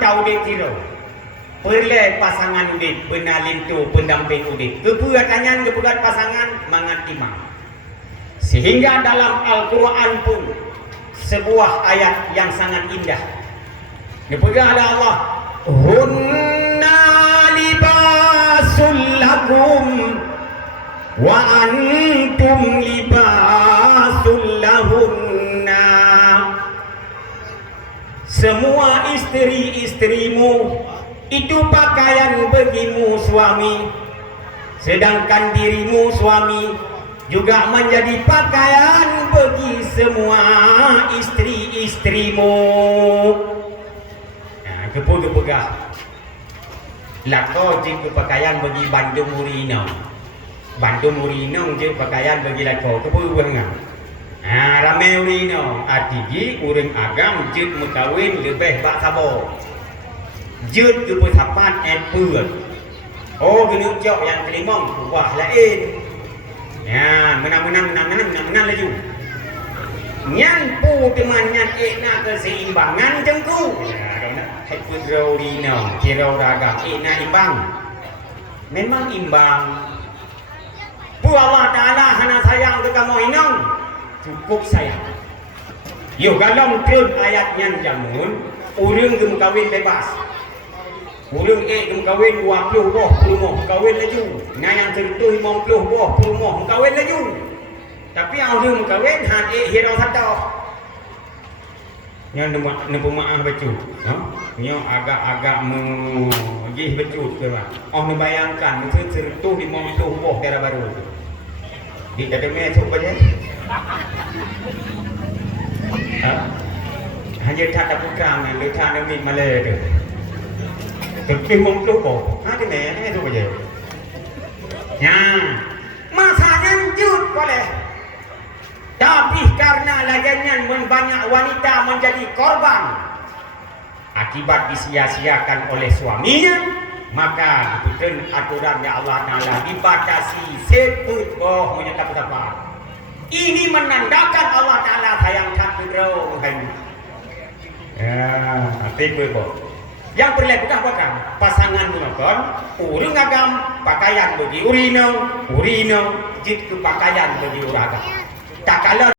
jauh di tiro perle pasangan udit benalin tu pendamping udit kebuatannya kebuat pasangan mangat imam sehingga dalam Al-Quran pun sebuah ayat yang sangat indah dipegang oleh Allah hunna libasul lakum wa antum libasul lahunna. Semua istri-istrimu itu pakaian bagimu suami, sedangkan dirimu suami juga menjadi pakaian bagi semua istri-istrimu. Nah, kepegah lako jika pakaian bagi Bandung Murino, Bandung Murino je pakaian bagi lako kepegah. Nah, ramai Murino arti urang agam jut mekawin lebih bak sabo. Jut kepesapan empur. Oh, gini jok yang kelima wah lain. Ya, menang laju. Nyan pu teman nyan nak keseimbangan jengku. Ya, dona heput rorino, kiro raga nak imbang. Memang imbang. Bu Allah Taala hana sayang ke kamu inong. Cukup sayang. Yo galong keun ayatnya jamun, urang gem kawin bebas. Urang gem kawin 20 boh, 10 kawin laju. Ngayang tertuh 50 boh, 10 kawin laju. Tapi urang kawin han hiro satu. Nya nempu maah becu, no? Nyo agak-agak mengih becu ke ba. Oh membayangkan tertuh 50 boh daerah baru. Di kademe cuba je. Hanya tak ada putrang ni, tak ada min Malay tu. Tapi mungkin boh, ada ni tu aja. Ya, masanya jut boleh. Tapi karena laginya banyak wanita menjadi korban akibat disia-siakan oleh suaminya, maka ikutin aturan ya Allah Taala dibatasi sebut boh menyatakan apa. Ini menandakan Allah Ta'ala sayang takdirau. Ya, hati boh. Yang berlebihan bukan pasangan gunakan urang agam pakaian bagi urino jit ke pakaian bagi uraga. Tak kala